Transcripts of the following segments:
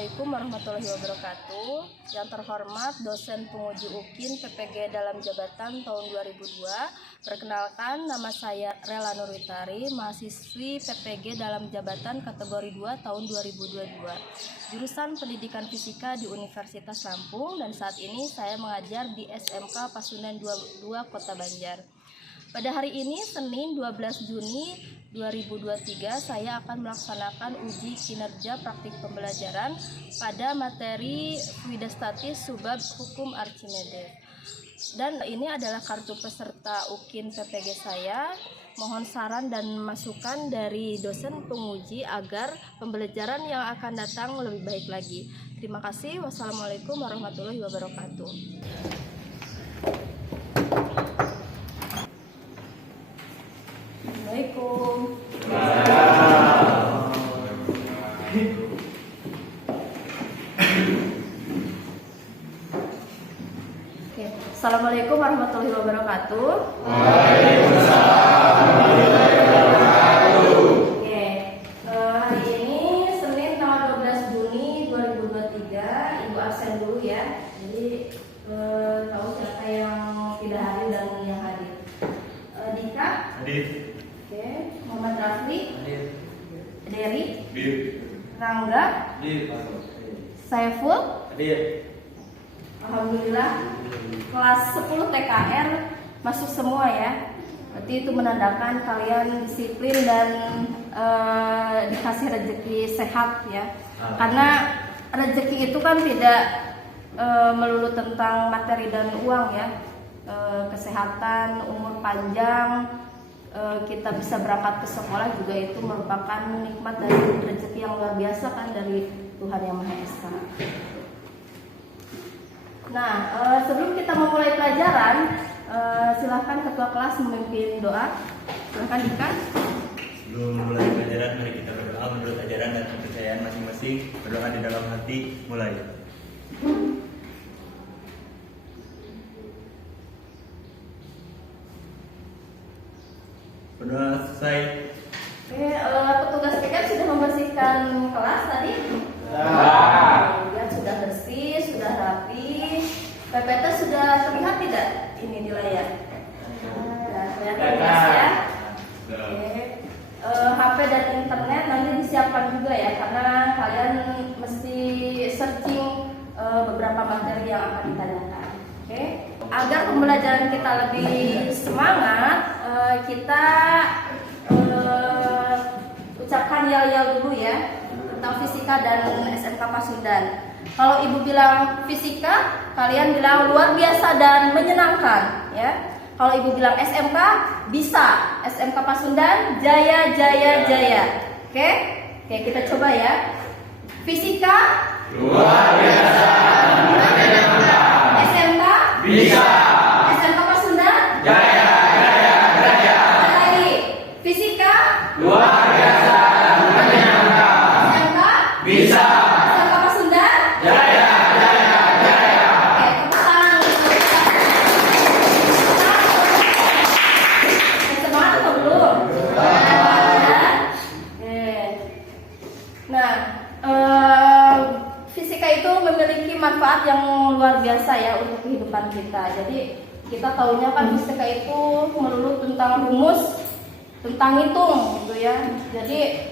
Assalamualaikum warahmatullahi wabarakatuh. Yang terhormat dosen penguji UKIN PPG dalam jabatan tahun 2002. Perkenalkan, nama saya Rela Nurwitari, mahasiswi PPG dalam jabatan kategori 2 tahun 2022. Jurusan Pendidikan Fisika di Universitas Lampung, dan saat ini saya mengajar di SMK Pasundan 22 Kota Banjar. Pada hari ini, Senin 12 Juni 2023, saya akan melaksanakan uji kinerja praktik pembelajaran pada materi fluida statis subbab hukum Archimedes. Dan ini adalah kartu peserta UKIN PPG saya. Mohon saran dan masukan dari dosen penguji agar pembelajaran yang akan datang lebih baik lagi. Terima kasih. Wassalamualaikum warahmatullahi wabarakatuh. Assalamualaikum. Assalamualaikum warahmatullahi wabarakatuh. Waalaikumsalam warahmatullahi wabarakatuh. Hari ini Senin tanggal 12 Juni 2023, Ibu absen dulu ya. Jadi tahu siapa yang tidak hadir dan yang hadir. Dika? Hadir. Muhammad Rafli? Hadir. Dery? Hadir. Rangga? Hadir. Saiful? Hadir. Alhamdulillah kelas 10 TKR masuk semua ya. Berarti itu menandakan kalian disiplin dan dikasih rezeki sehat ya. Karena rezeki itu kan tidak melulu tentang materi dan uang ya. Kesehatan, umur panjang, kita bisa berangkat ke sekolah juga itu merupakan nikmat dari rezeki yang luar biasa kan dari Tuhan Yang Maha Esa. Nah, sebelum kita memulai pelajaran, silahkan ketua kelas memimpin doa. Silahkan Dika. Sebelum memulai pelajaran, mari kita berdoa menurut ajaran dan kepercayaan masing-masing. Berdoa di dalam hati, mulai. Berdoa selesai. Oke, petugas PKM sudah membersihkan kelas tadi? Kemudian sudah bersih, sudah rapi. PPT sudah terlihat tidak ini di layar? Kelihatan ya. HP dan internet nanti disiapkan juga ya, karena kalian mesti searching beberapa materi yang akan ditanyakan. Oke. Agar pembelajaran kita lebih semangat, kita ucapkan yel-yel dulu ya tentang fisika dan SMK Pasundan. Kalau ibu bilang fisika, kalian bilang luar biasa dan menyenangkan ya. Kalau ibu bilang SMK, bisa. SMK Pasundan, jaya jaya jaya. Oke? Oke, kita coba ya. Fisika Luar biasa. SMK Bisa. SMK Pasundan Jaya, jaya, jaya. lagi. Fisika Luar biasa. SMK Bisa. SMK Pasundan. Jaya, jaya, jaya. Oke, tepuk tangan. Semangat atau belum? Nah, fisika itu memiliki manfaat yang luar biasa ya untuk kehidupan kita. Jadi kita tahunya kan fisika itu melulu tentang rumus, tentang hitung gitu ya. Jadi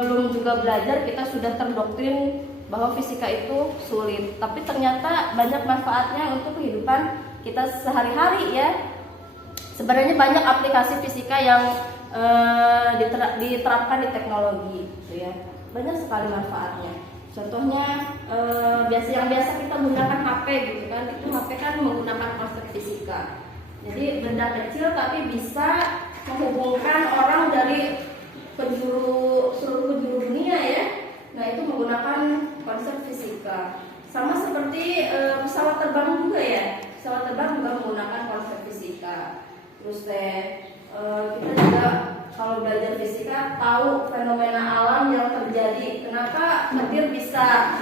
belum juga belajar kita sudah terdoktrin bahwa fisika itu sulit. Tapi ternyata banyak manfaatnya untuk kehidupan kita sehari-hari ya. Sebenarnya banyak aplikasi fisika yang diterapkan di teknologi gitu ya. Banyak sekali manfaatnya. Contohnya yang biasa kita menggunakan HP gitu kan. Itu HP kan menggunakan konsep fisika. Jadi benda kecil tapi bisa menghubungkan orang dari seluruh penjuru dunia ya. Nah, itu menggunakan konsep fisika. Sama seperti pesawat terbang juga ya. Pesawat terbang juga menggunakan konsep fisika. Terus kita juga kalau belajar fisika tahu fenomena alam yang terjadi. Kenapa petir bisa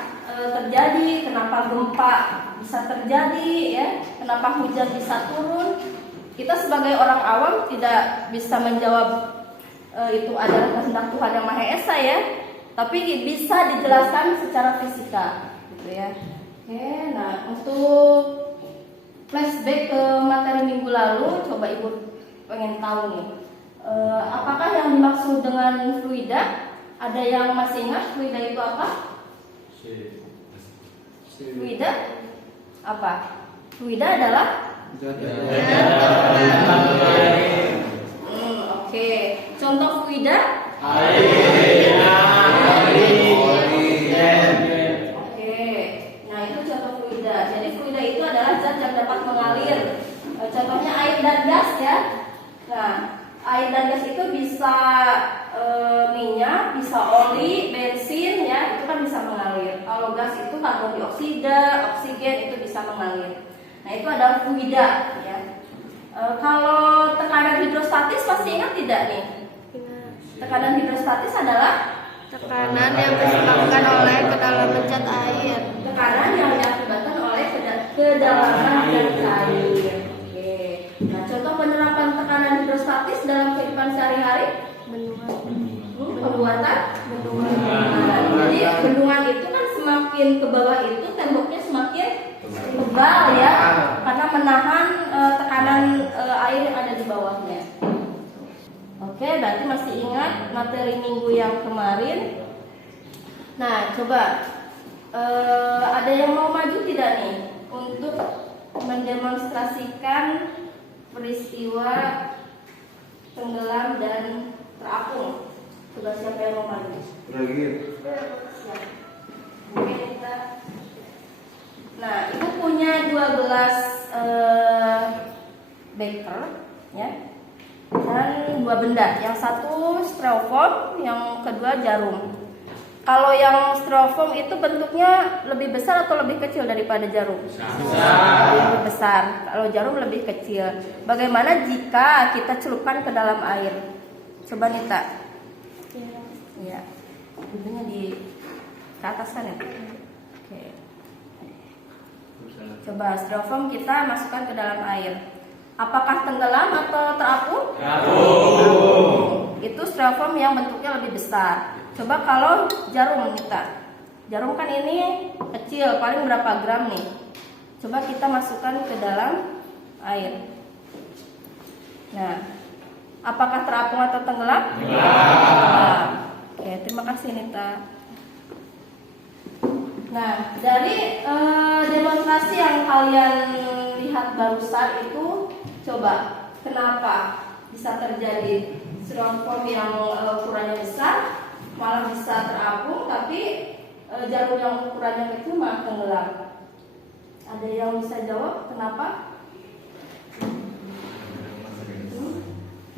terjadi? Kenapa gempa bisa terjadi? Ya? Kenapa hujan bisa turun? Kita sebagai orang awam tidak bisa menjawab itu adalah kehendak Tuhan Yang Maha Esa ya. tapi bisa dijelaskan secara fisika gitu ya. Oke, nah untuk flashback ke materi minggu lalu, coba Ibu pengen tahu nih, apakah yang dimaksud dengan fluida? Ada yang masih ingat fluida itu apa? Fluida apa? Fluida adalah oke. Contoh fluida? Nah itu contoh fluida. Jadi fluida itu adalah zat yang dapat mengalir. Contohnya air dan gas ya. Nah air dan gas itu bisa minyak, bisa oli, bensin ya, itu kan bisa mengalir. Kalau gas itu karbon dioksida, oksigen itu bisa mengalir. Nah itu adalah fluida ya. Kalau tekanan hidrostatis masih ingat tidak nih? Tekanan hidrostatis adalah Tekanan yang disebabkan oleh kedalaman zat air. tekanan yang diakibatkan oleh kedalaman zat air. Oke. Nah contoh penerapan tekanan hidrostatis dalam kehidupan sehari-hari? Pembuatan bendungan. Jadi bendungan itu kan semakin ke bawah itu temboknya semakin tebal ya, karena menahan tekanan air yang ada di bawahnya. Oke, berarti masih ingat materi minggu yang kemarin. Nah, coba ada yang mau maju tidak nih untuk mendemonstrasikan peristiwa tenggelam dan terapung? Coba siapa yang mau maju? Siap. Mungkin kita. Nah, itu punya 12 beaker ya. Dan 2 benda, yang satu styrofoam, yang kedua jarum. Kalau yang styrofoam itu bentuknya lebih besar atau lebih kecil daripada jarum? Lebih besar. Kalau jarum lebih kecil. Bagaimana jika kita celupkan ke dalam air? Coba Nita. Ya, itunya di ke atas kan ya? Oke. Coba styrofoam kita masukkan ke dalam air. Apakah tenggelam atau terapung? Terapung. Itu styrofoam yang bentuknya lebih besar. Coba kalau jarum kita, jarum kan ini kecil, paling berapa gram nih? Coba kita masukkan ke dalam air. Nah, apakah terapung atau tenggelam? Tenggelam. Oke, terima kasih Nita. Nah, dari demonstrasi yang kalian lihat barusan itu, coba kenapa bisa terjadi styrofoam yang ukurannya besar malah bisa terapung, tapi jarum yang ukurannya kecil malah tenggelam? Ada yang bisa jawab kenapa?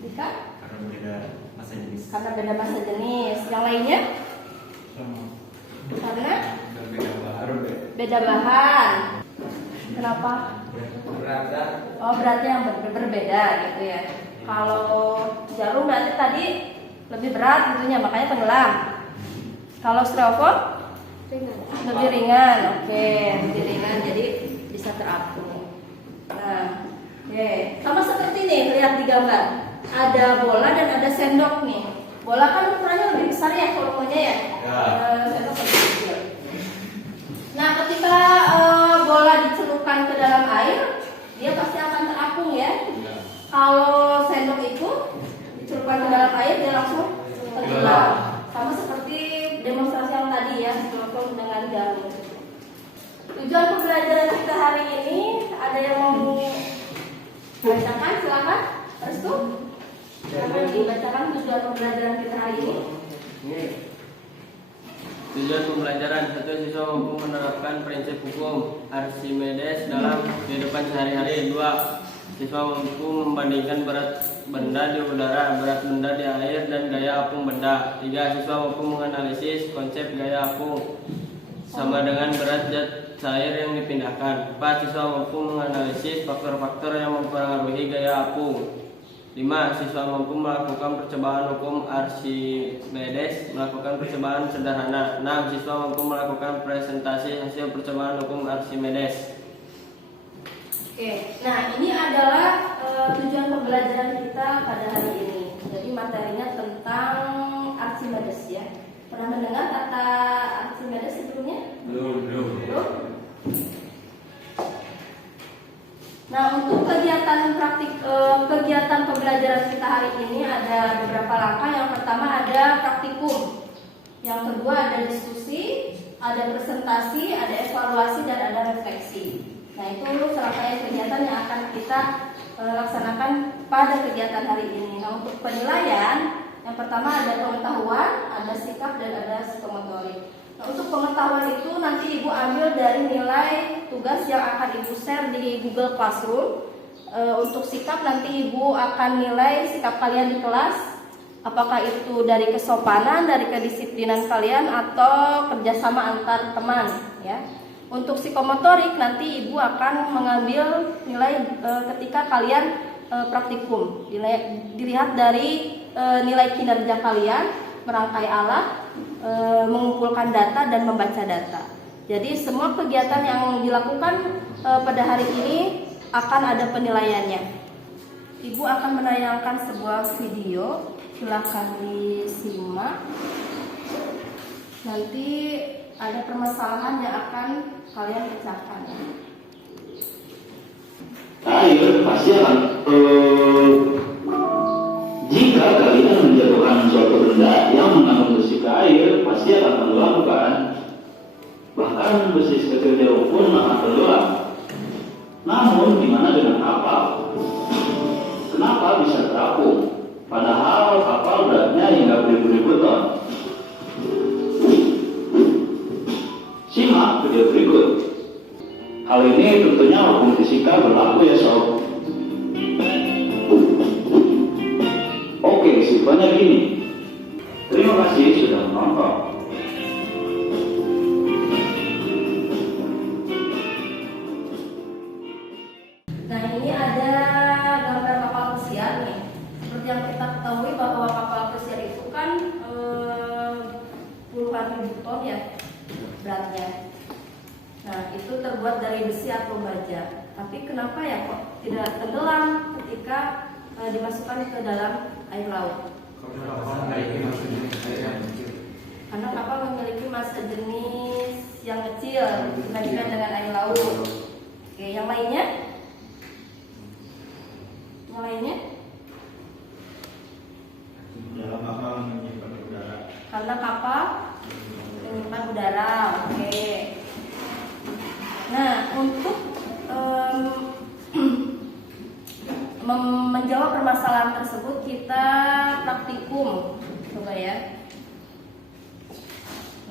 Dika? Karena beda masa jenis. Karena beda masa jenis. Yang lainnya? Karena beda bahan. Kenapa? Oh, berarti yang berbeda gitu ya. Kalau jarum berarti tadi lebih berat tentunya, makanya tenggelam. Kalau styrofoam lebih ringan. Oke, lebih ringan jadi bisa terapung. Nah, oke. Sama seperti nih, lihat di gambar. Ada bola dan ada sendok nih. Bola kan ukurannya lebih besar ya volumenya ya. Sendok lebih kecil. Nah, ketika bola dicelupkan ke dalam air, dia pasti akan terapung ya. Kalau sendok itu dicelupkan ke dalam air, dia langsung tenggelam. Sama seperti demonstrasi yang tadi ya, styrofoam dengan jarum. Tujuan pembelajaran kita hari ini, ada yang mau bacakan? Silakan. Restu, silakan dibacakan tujuan pembelajaran kita hari ini. Tujuan pembelajaran: 1. Siswa mampu menerapkan prinsip hukum Archimedes dalam kehidupan sehari-hari. 2. Siswa mampu membandingkan berat benda di udara, berat benda di air, dan gaya apung benda. 3. Siswa mampu menganalisis konsep gaya apung sama dengan berat zat cair yang dipindahkan. 4. Siswa mampu menganalisis faktor-faktor yang mempengaruhi gaya apung. 5. Siswa mampu melakukan percobaan hukum Archimedes, melakukan percobaan sederhana. 6. Siswa mampu melakukan presentasi hasil percobaan hukum Archimedes. Oke, nah ini adalah tujuan pembelajaran kita pada hari ini. Jadi materinya tentang Archimedes ya. Pernah mendengar kata Archimedes sebelumnya? Belum. Belum? Nah, untuk kegiatan pembelajaran kita hari ini ada beberapa langkah. Yang pertama ada praktikum, yang kedua ada diskusi, ada presentasi, ada evaluasi, dan ada refleksi. Nah, itu serangkaian kegiatan yang akan kita laksanakan pada kegiatan hari ini. Nah, untuk penilaian, yang pertama ada pengetahuan, ada sikap, dan ada psikomotorik. Nah, untuk pengetahuan itu nanti Ibu ambil dari nilai tugas yang akan Ibu share di Google Classroom. Untuk sikap nanti Ibu akan nilai sikap kalian di kelas, apakah itu dari kesopanan, dari kedisiplinan kalian, atau kerjasama antar teman, ya. Untuk psikomotorik nanti Ibu akan mengambil nilai ketika kalian praktikum. Dilihat dari nilai kinerja kalian, merangkai alat, mengumpulkan data, dan membaca data. Jadi semua kegiatan yang dilakukan pada hari ini akan ada penilaiannya. Ibu akan menayangkan sebuah video, silakan disimak. Nanti ada permasalahan yang akan kalian pecahkan. Air pasti akan jika kalian menjatuhkan suatu benda yang mengandung besi ke air, pasti akan tenggelam kan? Bahkan besi sekecil jauh pun akan tenggelam. Namun gimana dengan kapal? Kenapa bisa terapung? Padahal kapal beratnya hingga beribu-ribu ton. Simak video berikut. Hal ini tentunya hukum fisika berlaku ya sob. Oke, simpelnya gini. Terima kasih sudah menonton. Nah, ini ada gambar kapal pesiar nih. Seperti yang kita ketahui bahwa kapal pesiar itu kan puluhan ribu ton ya beratnya. Nah, itu terbuat dari besi atau baja. Tapi kenapa ya kok tidak tenggelam ketika dimasukkan ke dalam air laut? Karena kapal memiliki massa jenis yang kecil dibandingkan dengan air laut. Oke, yang lainnya? Yang lainnya? Dalam kapal menyimpan udara. Karena kapal menyimpan udara. Oke. Nah, untuk menjawab permasalahan tersebut kita praktikum, coba ya.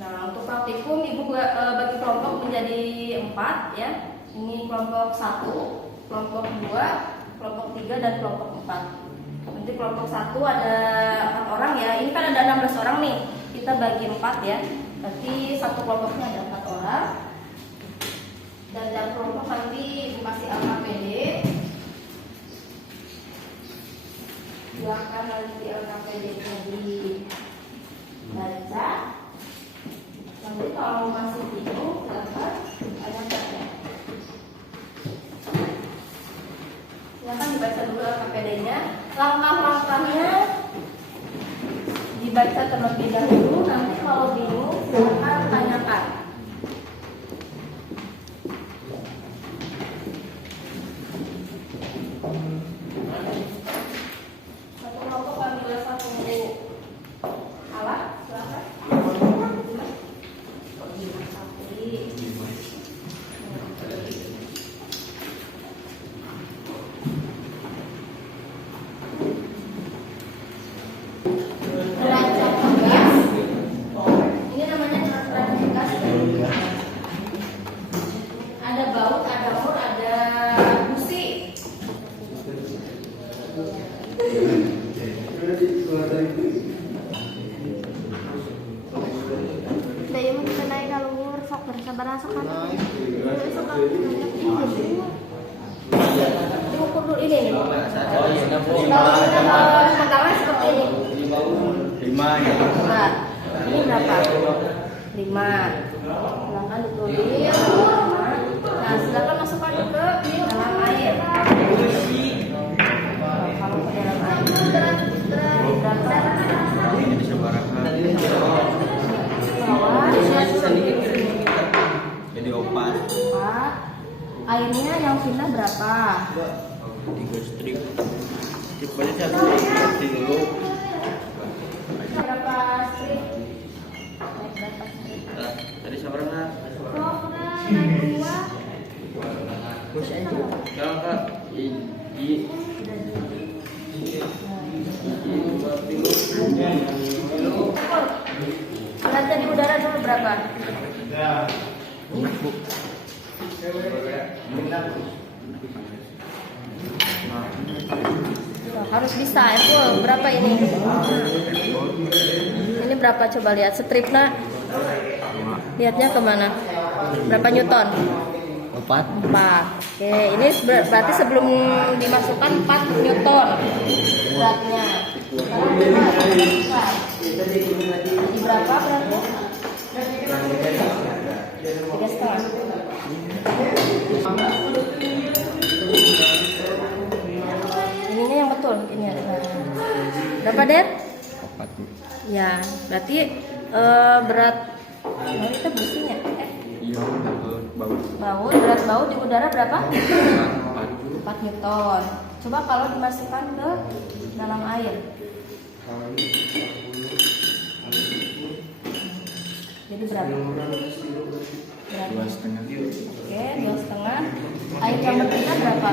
Nah, untuk praktikum Ibu bagi kelompok menjadi 4 ya. Ini kelompok 1, kelompok 2, kelompok 3, dan kelompok 4. Nanti kelompok 1 ada 4 orang ya. Ini kan ada 16 orang nih. Kita bagi 4 ya. Berarti satu kelompoknya ada 4 orang. Dan dalam kelompok nanti Ibu kasih LKPD. Silakan nanti LKPD-nya dibaca. Nanti kalau masih bingung silakan tanya. Silakan dibaca dulu LKPD-nya. Langkah-langkahnya dibaca terlebih dahulu. Nanti kalau bingung silakan tanyakan. Satu kelompok ambil satu alat, silakan. Neraca tugas. Ini namanya neraca tugas. Ada baut, ada mur, ada busi. Daya mau kita naik kalur sok bersabar sok kan. Diukur dulu ini nih. Oh iya, Kalau pegangan seperti ini. 5 ya. Nah, ini berapa? 5. Silakan ditulis. Nah, silakan masukkan ke dalam air. Kalau ke dalam air. Berapa? Ini bisa barang. airnya yang pindah berapa? 3 strip. Strip aja satu dulu. Berapa strip? Naik berapa strip? Tadi sabarna. Oh, naik 2. Sekarang Kak, Beratnya di udara dulu berapa? Harus bisa itu berapa ini? Ini berapa coba lihat stripnya? Lihatnya kemana? Berapa newton? 4. Oke, ini berarti sebelum dimasukkan 4 newton beratnya. Jadi berapa beratnya? 3,5. Ininya yang betul, ini ada. Berapa, Der? 4. Ya, berarti berat itu bersihnya. Berat baut di udara berapa? 4 newton. Coba kalau dimasukkan ke dalam air. Jadi berapa? 2,5. Oke, 2,5. Air yang berpindah berapa?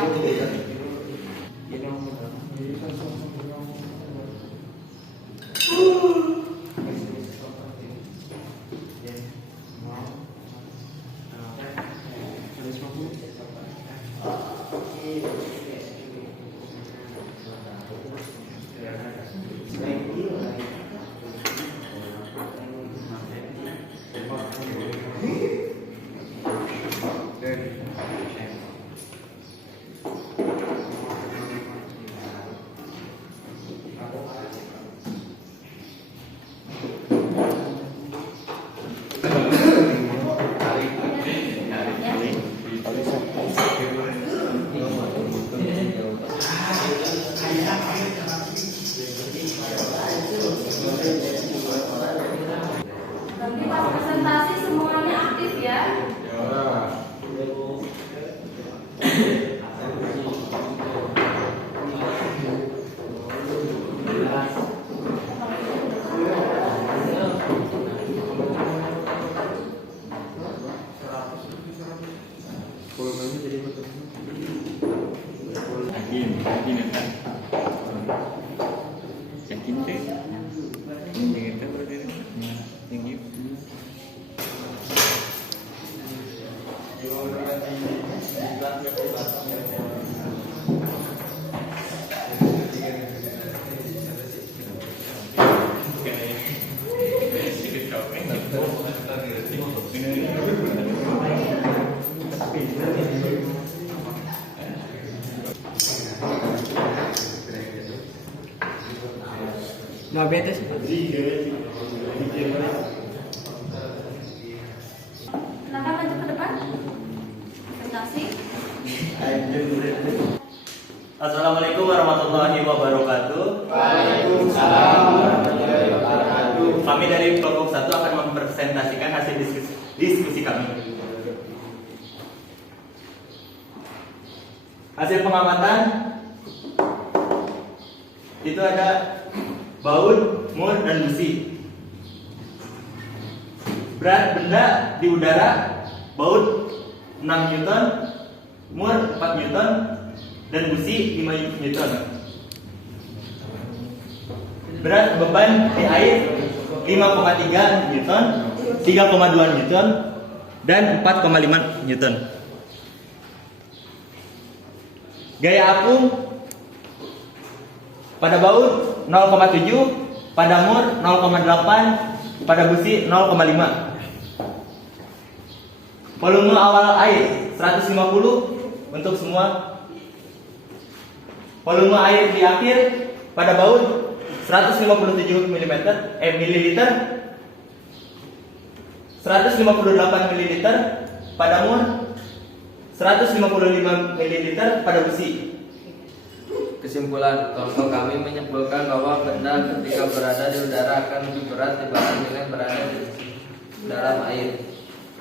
Nanti pas presentasi semuanya aktif ya. Yakin ya kan? Yakin teh? Jangan teh berdiri. Tinggi. Diabetes. Silakan lanjut ke depan. Presentasi. Assalamualaikum warahmatullahi wabarakatuh. Kami dari kelompok 1 akan mempresentasikan hasil diskusi kami. Hasil pengamatan itu ada baut, mur, dan besi. Berat benda di udara, baut 6 newton, mur 4 newton, dan besi 5 newton. Berat beban di air 5,3 newton, 3,2 newton, dan 4,5 newton. Gaya apung pada baut 0,7, pada mur 0,8, pada busi 0,5. Volume awal air 150 untuk semua. Volume air di akhir pada baut 157 mililiter, 158 mililiter pada mur, 155 mililiter pada busi. Kesimpulan, kelompok kami menyimpulkan bahwa benda ketika berada di udara akan lebih berat dibanding dengan berada di dalam air.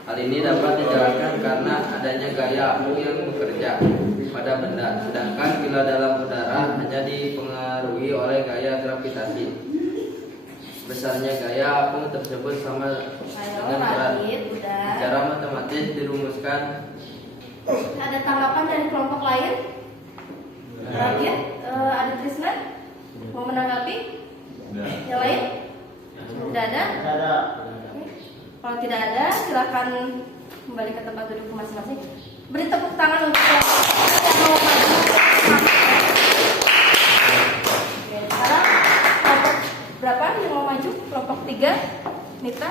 Hal ini dapat dijalankan karena adanya gaya apu yang bekerja pada benda, sedangkan bila dalam udara hanya dipengaruhi oleh gaya gravitasi. Besarnya gaya apu tersebut sama dengan berat. Secara matematis dirumuskan. Ada tanggapan dari kelompok lain? Lanjut, ada Trisna mau menanggapi? Yang lain? Tidak ada? Kalau tidak ada, silakan kembali ke tempat duduk masing-masing. Beri tepuk tangan untuk kelompok yang mau maju. Oke, sekarang kelompok berapa yang mau maju? Kelompok 3, Nita.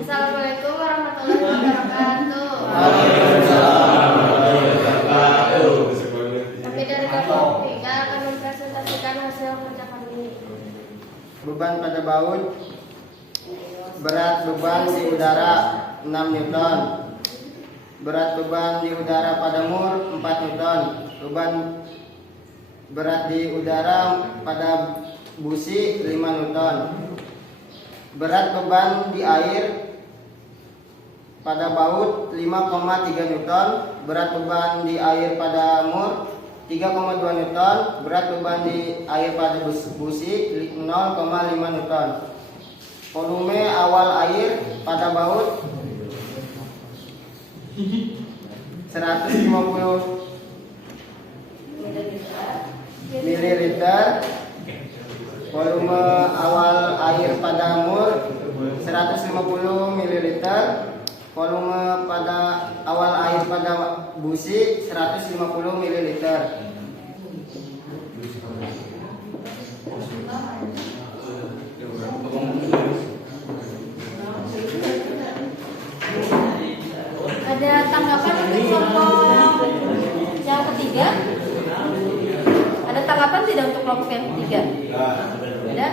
Assalamualaikum warahmatullahi wabarakatuh. Kami dari kelompok 3 akan mempresentasikan hasil kerjakan ini. Beban pada baut. Berat beban di udara 6 Newton. Berat beban di udara pada mur 4 Newton. Berat di udara pada busi 5 Newton. Berat beban di air pada baut 5,3 Newton. Berat beban di air pada mur 3,2 Newton. Berat beban di air pada busi 0,5 Newton. Volume awal air pada baut 150 mililiter. Volume awal air pada mur 150 mililiter. Volume pada awal air pada busi 150 mililiter. Ada tanggapan untuk kelompok yang ketiga? Ada tanggapan tidak untuk kelompok yang ketiga? Tidak?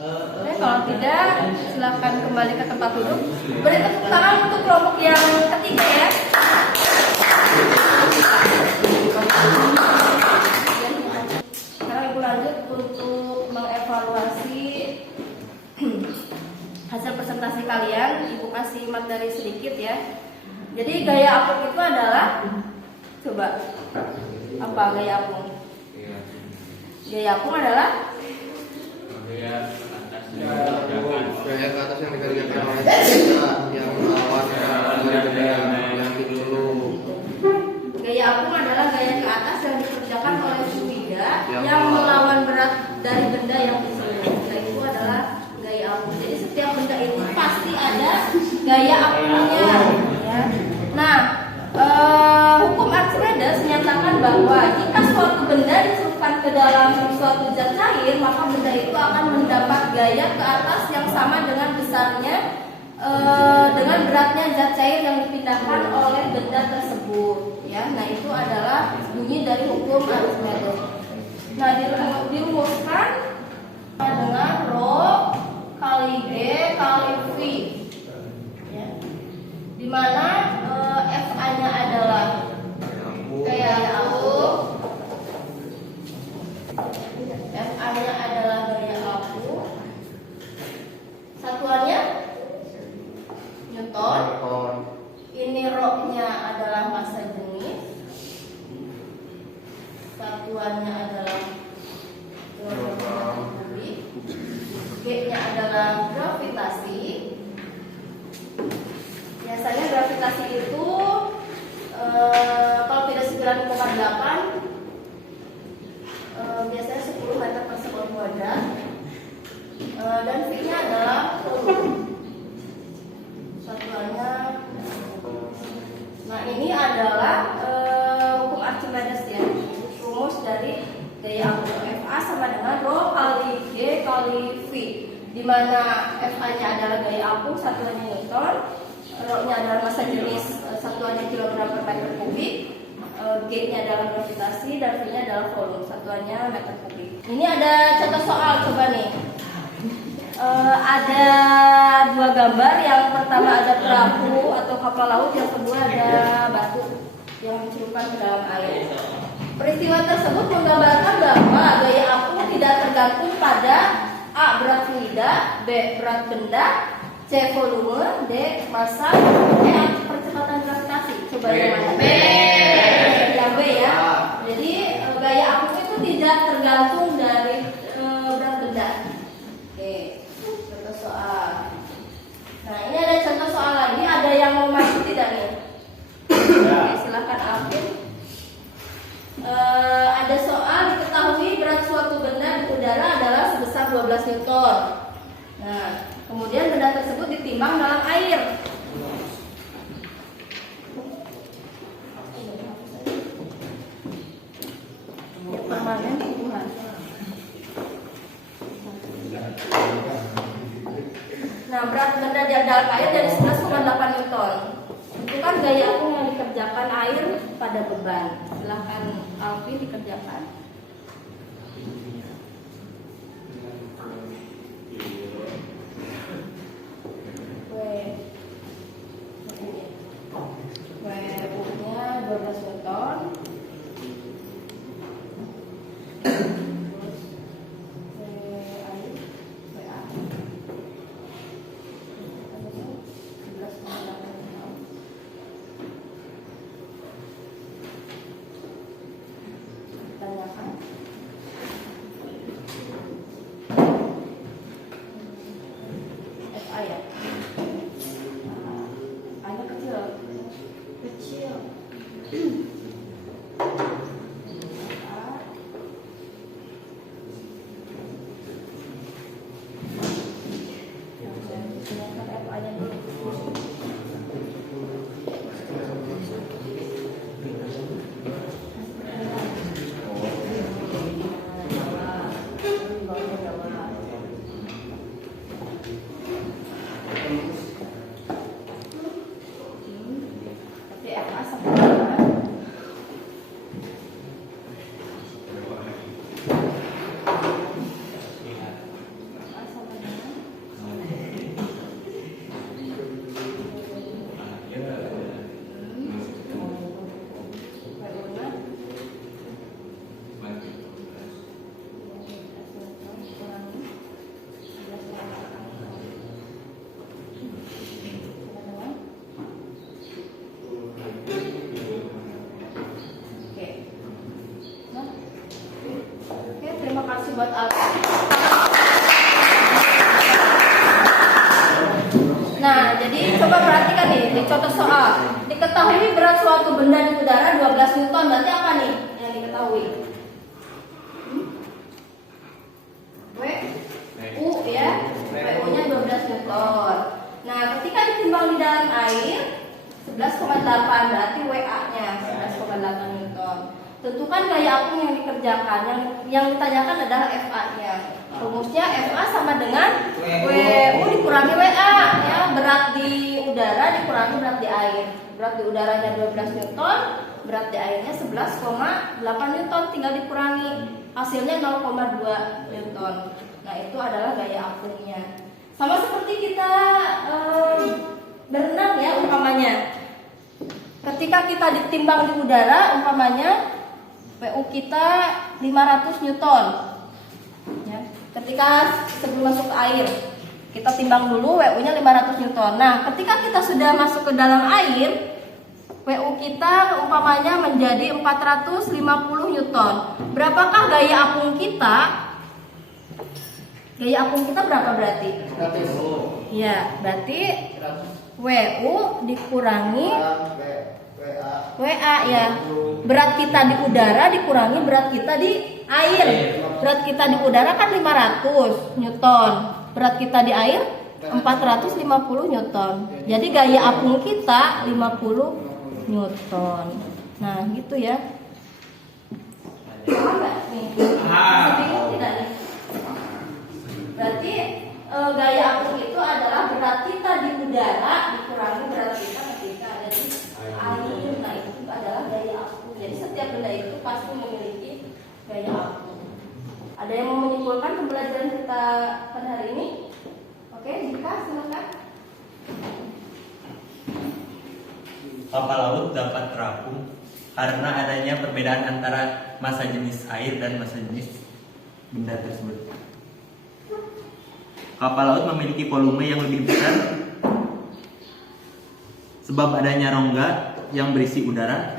Oke, kalau tidak, silakan kembali ke tempat duduk. Beri tepuk tangan untuk kelompok yang ketiga ya. Sekarang Ibu lanjut untuk mengevaluasi hasil presentasi kalian. Ibu kasih materi sedikit ya. Jadi gaya apung itu adalah, coba apa gaya apung? Gaya apung adalah Gaya ke atas yang dikerjakan oleh benda yang melawan benda yang dulu. gaya apung adalah gaya ke atas yang dikerjakan oleh fluida yang melawan berat dari benda yang disebut. Nah, itu adalah gaya apung. Jadi setiap benda itu pasti ada gaya apungnya. Ya. Nah, hukum Archimedes menyatakan bahwa jika suatu benda dicelupkan ke dalam suatu zat cair, maka benda itu akan mendapat gaya ke atas yang sama dengan besarnya dengan beratnya zat cair yang dipindahkan oleh benda tersebut. Ya, nah itu adalah bunyi dari hukum Archimedes. Nah, dirumuskan dengan rho kali G kali V. Ya. Di mana FA-nya adalah gaya apung, FA-nya adalah gaya apung, satuannya Newton, ini rho-nya adalah massa jenis, satuannya adalah kilogram kubik, G-nya adalah gravitasi. Biasanya gravitasi itu kalau tidak 9,8 biasanya 10 meter per sekon kuadrat, dan V-nya adalah satuannya. Nah, ini adalah hukum Archimedes ya, rumus dari gaya apung. FA sama dengan rho kali G kali V, di mana FA-nya adalah gaya apung, satuannya Newton, rho-nya adalah massa jenis, satuannya kilogram per meter kubik, G-nya adalah gravitasi, dan V-nya adalah volume, satuannya meter kubik. Ini ada contoh soal, coba nih. Ada dua gambar, yang pertama ada perahu atau kapal laut, yang kedua ada batu yang dicelupkan ke dalam air. Peristiwa tersebut menggambarkan bahwa gaya apung tidak tergantung pada A. berat fluida, B. berat benda, C. C volume, D massa, E percepatan gravitasi. Coba yang mana? B. Yang B ya. Jadi gaya apung itu tidak tergantung dari berat benda. Oke, contoh soal. Nah ini ada contoh soal lagi. Ada yang mau maju tidak nih? Oke, silakan Alvin. Ada soal diketahui berat suatu benda di udara adalah sebesar 12 Newton. Nah, kemudian benda tersebut ditimbang dalam air. Permanen Tuhan. Nah, berat benda di dalam air dari 11,8 Newton. Tentukan gaya apung yang dikerjakan air pada beban. Silahkan Alvin dikerjakan. W-nya 12 Newton. Buat Alvin. Nah, jadi coba perhatikan nih di contoh soal. Diketahui berat suatu benda di udara 12 Newton. Berarti apa nih yang diketahui? U ya. WU-nya 12 Newton. Nah, ketika ditimbang di dalam air 11,8 berarti WA-nya 11,8 Newton. Tentukan gaya apung yang dikerjakan. Yang ditanyakan adalah FA-nya. Rumusnya FA sama dengan WU dikurangi WA ya. Berat di udara dikurangi berat di air. Berat di udaranya 12 Newton, berat di airnya 11,8 Newton, tinggal dikurangi. Hasilnya 0,2 Newton. Nah, itu adalah gaya apungnya. Sama seperti kita berenang ya umpamanya. Ketika kita ditimbang di udara umpamanya WU kita 500 Newton ya. Ketika sebelum masuk ke air kita timbang dulu WU-nya 500 Newton. Nah, ketika kita sudah masuk ke dalam air WU kita umpamanya menjadi 450 Newton. Berapakah gaya apung kita? Gaya apung kita berapa berarti? 100. Ya, berarti WU dikurangi WA ya. Berat kita di udara dikurangi berat kita di air. Berat kita di udara kan 500 Newton. Berat kita di air 450 Newton. Jadi gaya apung kita 50 Newton. Nah, gitu ya. Paham nggak nih? Bingung tidak nih? Berarti gaya apung itu adalah berat kita di udara dikurangi berat kita ketika ada di air. Nah, itu adalah gaya apung. Jadi setiap benda itu pasti memiliki gaya apung. Ada yang mau menyimpulkan pembelajaran kita pada hari ini? Oke, Jika silakan. Kapal laut dapat terapung karena adanya perbedaan antara massa jenis air dan massa jenis benda tersebut. Kapal laut memiliki volume yang lebih besar sebab adanya rongga yang berisi udara,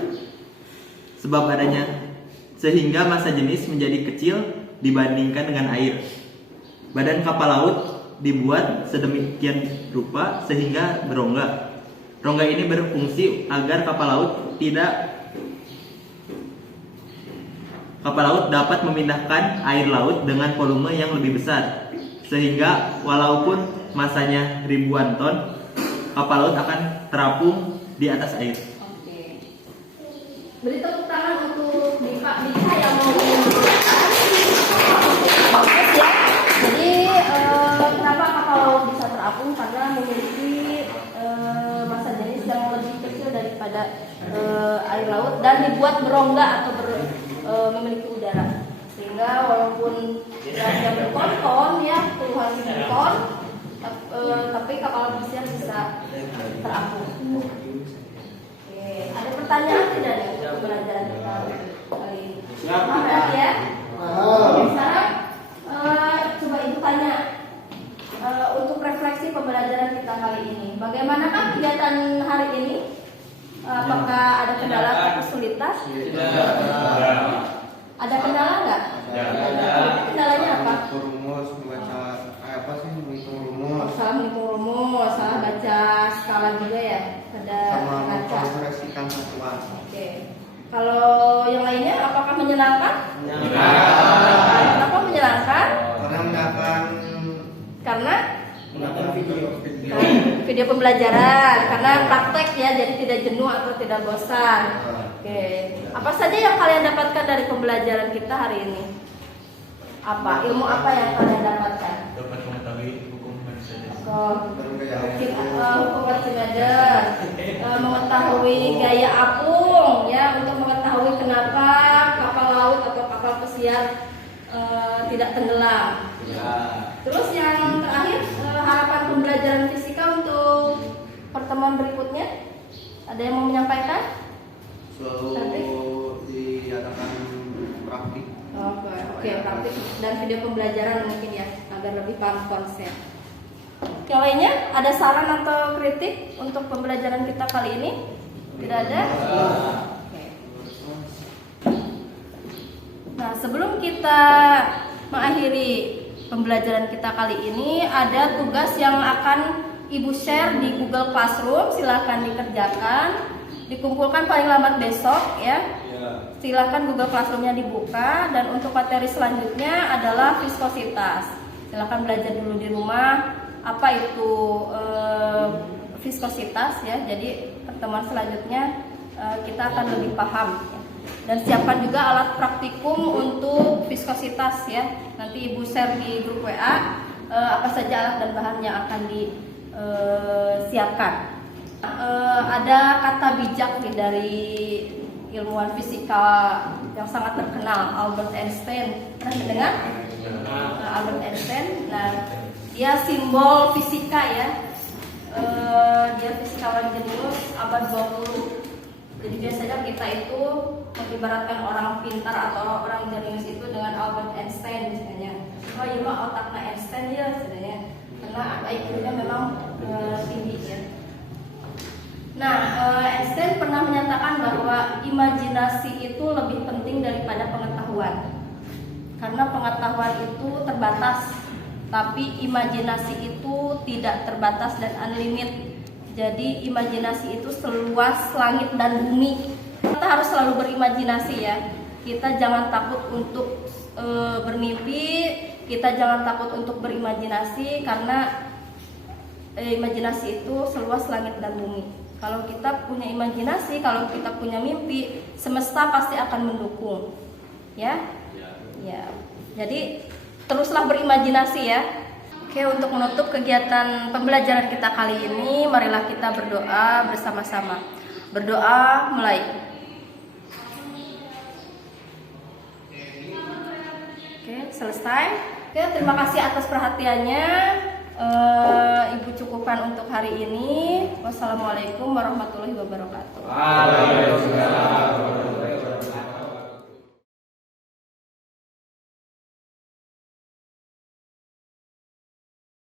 sehingga massa jenis menjadi kecil dibandingkan dengan air. Badan kapal laut dibuat sedemikian rupa sehingga berongga. Rongga ini berfungsi agar kapal laut dapat memindahkan air laut dengan volume yang lebih besar, sehingga walaupun massanya ribuan ton, kapal laut akan terapung di atas air. Oke. Beri tepuk tangan untuk Dika yang mau bagus ya. Jadi kenapa kapal laut bisa terapung? Karena memiliki massa jenis yang lebih kecil daripada air laut dan dibuat berongga atau memiliki udara, sehingga walaupun beratnya berton-ton ya, puluhan ribu ton, tapi kapal pesiar bisa terapung. Oke, ada pertanyaan tidak nih untuk pembelajaran kita kali ini? Maaf ya. Oke, sekarang coba ibu tanya untuk refleksi pembelajaran kita kali ini. Bagaimanakah kegiatan hari ini? Apakah ada kendala atau kesulitan? Ada kendala nggak? Kendalanya apa? Rumus membaca apa sih, menghitung rumus Salah menghitung rumus, salah baca skala juga ya? Ada sama baca. mengkonversikan satuan. Oke. Kalau yang lainnya, apakah menyenangkan? Kenapa menyenangkan? Karena menyenangkan Karena menonton video pembelajaran, karena praktek ya, jadi tidak jenuh atau tidak bosan. Oke. Apa saja yang kalian dapatkan dari pembelajaran kita hari ini? Apa? Ilmu apa yang kalian dapatkan? Dapat mengetahui hukum Archimedes. Hukum Archimedes, mengetahui gaya apung ya, untuk mengetahui kenapa kapal laut atau kapal pesiar tidak tenggelam. Terus yang terakhir, harapan pembelajaran fisika untuk pertemuan berikutnya, ada yang mau menyampaikan? selalu diadakan praktik. Oke, praktik dan video pembelajaran mungkin ya, agar lebih paham konsep. Yang lainnya, ada saran atau kritik untuk pembelajaran kita kali ini? Tidak ada? Oke. Nah, sebelum kita mengakhiri pembelajaran kita kali ini, ada tugas yang akan Ibu share di Google Classroom. Silakan dikerjakan, dikumpulkan paling lambat besok ya. Silakan Google Classroom-nya dibuka, dan untuk materi selanjutnya adalah viskositas. Silakan belajar dulu di rumah apa itu viskositas ya. Jadi pertemuan selanjutnya kita akan lebih paham ya. Dan siapkan juga alat praktikum untuk viskositas ya. Nanti Ibu share di grup WA apa saja alat dan bahan yang akan disiapkan. Ada kata bijak nih dari ilmuwan fisika yang sangat terkenal, Albert Einstein. Pernah mendengar? Albert Einstein. Nah, dia simbol fisika ya. Dia fisikawan jenius abad 20. Jadi biasanya kita itu mengibaratkan orang pintar atau orang jenius itu dengan Albert Einstein misalnya. Oh iya mah otaknya Einstein ya sebenarnya, karena IQ-nya memang tinggi ya. Nah, Einstein pernah menyatakan bahwa imajinasi itu lebih penting daripada pengetahuan. Karena pengetahuan itu terbatas, tapi imajinasi itu tidak terbatas dan unlimited. Jadi imajinasi itu seluas langit dan bumi. Kita harus selalu berimajinasi ya. Kita jangan takut untuk bermimpi, kita jangan takut untuk berimajinasi, karena imajinasi itu seluas langit dan bumi. Kalau kita punya imajinasi, kalau kita punya mimpi, semesta pasti akan mendukung. Ya? Ya. Jadi teruslah berimajinasi ya. Oke, untuk menutup kegiatan pembelajaran kita kali ini, marilah kita berdoa bersama-sama. Berdoa mulai. Oke, selesai. Oke, terima kasih atas perhatiannya. Ibu cukupkan untuk hari ini. Wassalamualaikum warahmatullahi wabarakatuh. Waalaikumsalam.